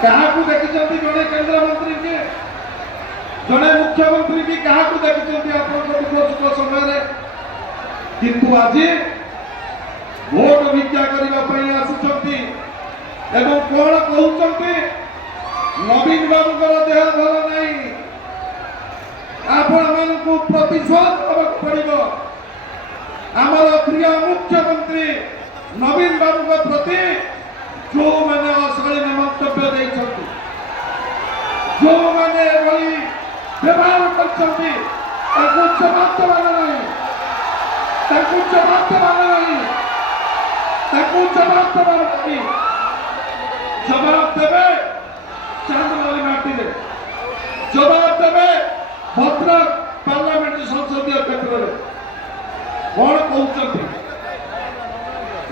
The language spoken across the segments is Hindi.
क्या देखी जड़े केन्द्रमंत्री के जड़े मुख्यमंत्री की क्या देखी आप दुख सुख समय किंतु आज भोट भिक्षा करने आसी कौन कहते नवीन बाबू देह भल नहीं आपण को प्रतिशोध पड़ो आमर प्रिय मुख्यमंत्री नवीन बाबू प्रति जो मैंने अशालीन मंतव्य देते जो मैंने व्यवहार कर जवाब देवार नहीं जवाब देवार नहीं जवाब देवार नहीं जवाब देवे चांदमारी माटी जवाब देवे भद्रक पार्लियामेंट संसदीय क्षेत्र में कौन कहते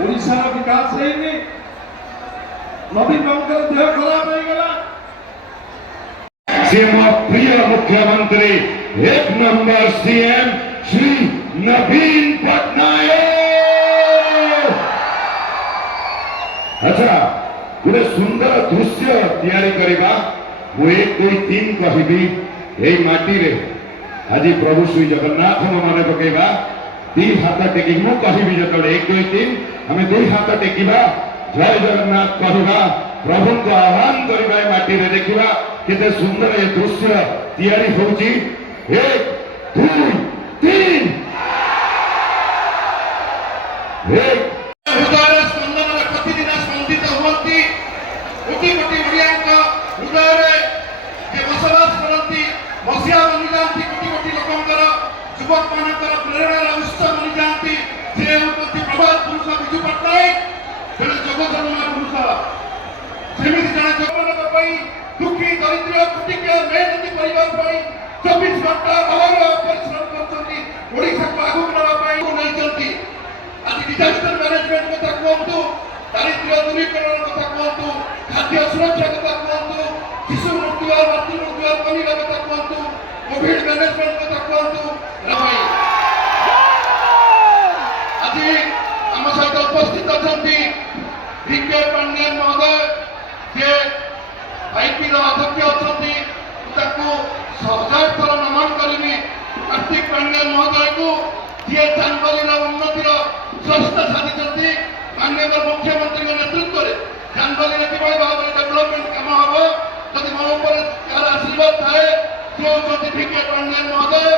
ओडिशार विकास है नवीन बाबू देह खराब हो गला प्रिय मुख्यमंत्री एक नंबर सीएम श्री नवीन पटनायक। अच्छा गोटे सुंदर दृश्य तैयारी करवा मु एक दुई तीन कहबी यही माटी रे आज प्रभु श्री जगन्नाथ मन पकेगा दी हाथ टेक मु कहबी जो एक दुई तीन आम दुई हाथ टेकिबा जय जगन्नाथ कहवा प्रभु को आह्वान करवा माटी रे देखा केते सुंदर ये दृश्य तैयारी होची एक दुई तीन एक हृदय स्पंदन प्रतिदिन स्पंदित होती कोटि कोटि ओडिया हृदय जे बसवास करती मसीहा बनी जाती कोटि कोटि लोकंकर युवक मानकर प्रेरणार उत्स बनी जाती जे होती प्रभात पुरुष विजु पट्टनायक जड़े जगधर्मा पुरुष सेमिति जड़े जगमान दुखी दरिद्र कुटिका मेहनती परिवार 24 घंटा परिश्रम करशा को आगू नहीं आज डिजास्टर मैनेजमेंट कथा कहतु दारिद्र्य दूरीकरण कथा कहतु खाद्य सुरक्षा कथा कहतु शिशु मृत्यु मातृ मृत्यु कमिला कथा कहतु कोविड मैनेजमेंट कथा कहतु आज आम सहित उपस्थित अच्छा भिके पांडियन महोदय जे आईपी अध्यक्ष अच्छा हजार थर नमन करी कार्तिक पांडियन महोदय को जी चांदबाली उन्नतिर श्रेष्ठ साधी माननीय मुख्यमंत्री नेतृत्व में चांदबाली किभली भाव में डेवलपमेंट कम हम जब मो यार आशीर्वाद थाए सी होती भिके पांडियन महोदय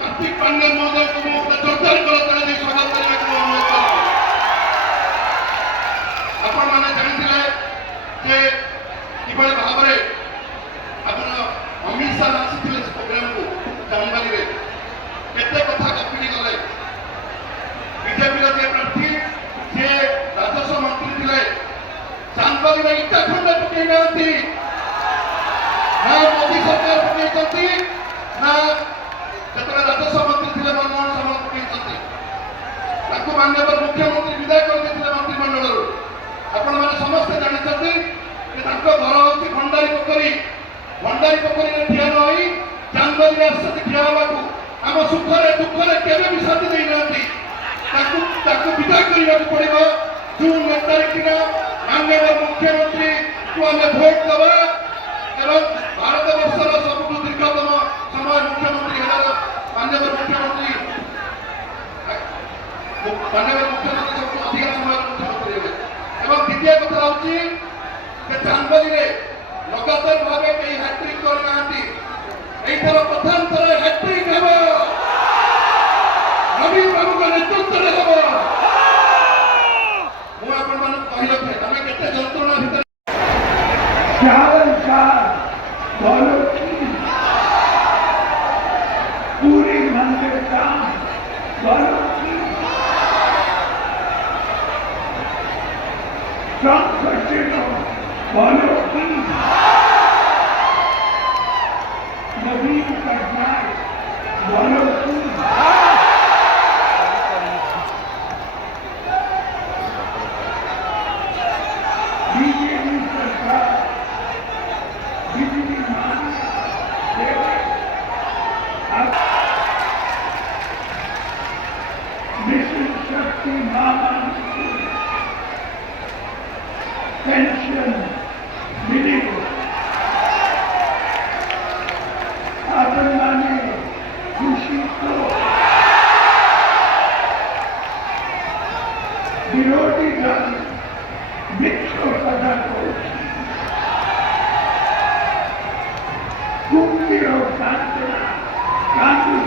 कार्तिक पांडियन महोदय को जोरदार कर स्वागत करने को अनुरोध कर आपण मैंने जानते किभली भाव में अमित शाह आसी प्रोग्राम को चांदबाली केते कथा कपिड़ी गले बीजेपी जे प्रार्थी जे राजस्व मंत्री थे चांदबाली में इटा खंड पकई ना मोदी सरकार पकई ना जो राजस्व मंत्री थे मनमोहन सिंह पकई माननीय मुख्यमंत्री विदाय कर मंत्रिमंडल आपण मैंने समस्ते जानते घर हूँ भंडारी पोखरी ठिया नई चांदबाली आसती ठिया हवा आम सुखरे दुखरे केवे भी साथी देना विदा करने पड़ो जून 9 तारीख दिन माननीय मुख्यमंत्री को आम भोट दबा भारत वर्षर सबुठ दीर्घतम समय मुख्यमंत्री माननीय मुख्यमंत्री सबुठ अधिक समय मुख्यमंत्री हे द्वितीय कथा हूँ चांदबाली लगातार भाव कहीं हैट्रिक करना प्रथम थर हैट्रिक हम नवीन बाबू का नेतृत्व हम मुझे कही आम के जंत्रणा भर पूरी मानवता नवीन पटनायक बीजेपी सरकार बिजली मिशन शक्ति महामारी पेंशन मिलेगी। आपने खुशी को विरोधी दल मित्रों पदा को कुंभियों सांत्वना गांधी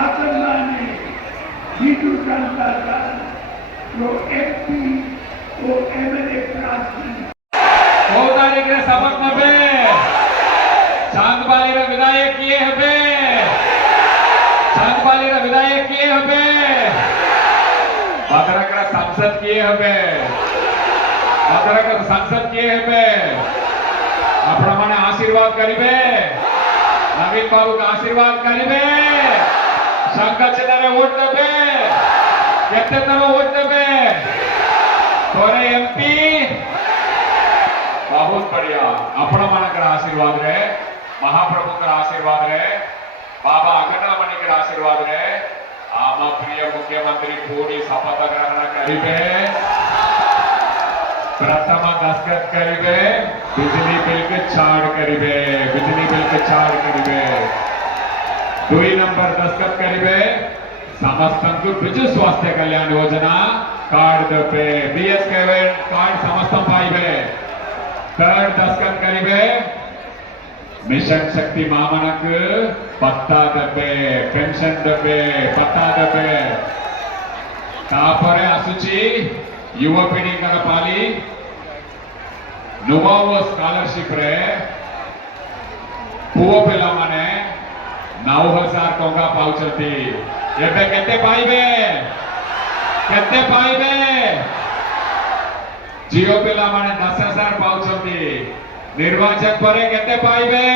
आपने बीजू जनता दल वो एमपी वो एमएलए प्रार्थी ಕೌತಾರಿಕರ ಸಭಕ್ ಮಬೆ ಚಾಂದಬಾಲಿರ ವಿಧಾಯಕಿಯೇ ಹಬೆ ಚಾಂದಬಾಲಿರ ವಿಧಾಯಕಿಯೇ ಹಬೆ ಮದರಕರ ಸಂಸದ್ ಕಿಯೇ ಹಬೆ ಮದರಕರ ಸಂಸದ್ ಕಿಯೇ ಹಬೆ આપણને આશીર્વાદ કરીબે નવીન બાબુ કા આશીર્વાદ કરીબે શંકર ચેતારે વોટ દેબે કેતે તરો વોટ દેબે તોરે એમપી बहुत बढ़िया आपण मानकर आशीर्वाद रे महाप्रभु कर आशीर्वाद रे बाबा अगनामणि कर आशीर्वाद रे आम प्रिय मुख्यमंत्री पूरी शपथ ग्रहण करिबे प्रथम दस्तखत करिबे बिजली बिल के छाड़ करिबे बिजली बिल के छाड़ करिबे 2 नंबर दस्तखत करिबे समस्तंकु बिजु स्वास्थ्य कल्याण योजना कार्ड देबे बीएस कार्ड समस्त पाइबे थर्ड दस्तखत करिबे मिशन शक्ति मामनक पत्ता देबे पेंशन देबे पत्ता देबे तापरे आसुची युवा पीढ़ी कर पाली नुवाओ स्कॉलरशिप रे पुओ पिला माने 9000 टंका पाउचती एबे केते पाइबे जियो पिला माने 10,000 पाउचती निर्वाचन परे केते पाइबे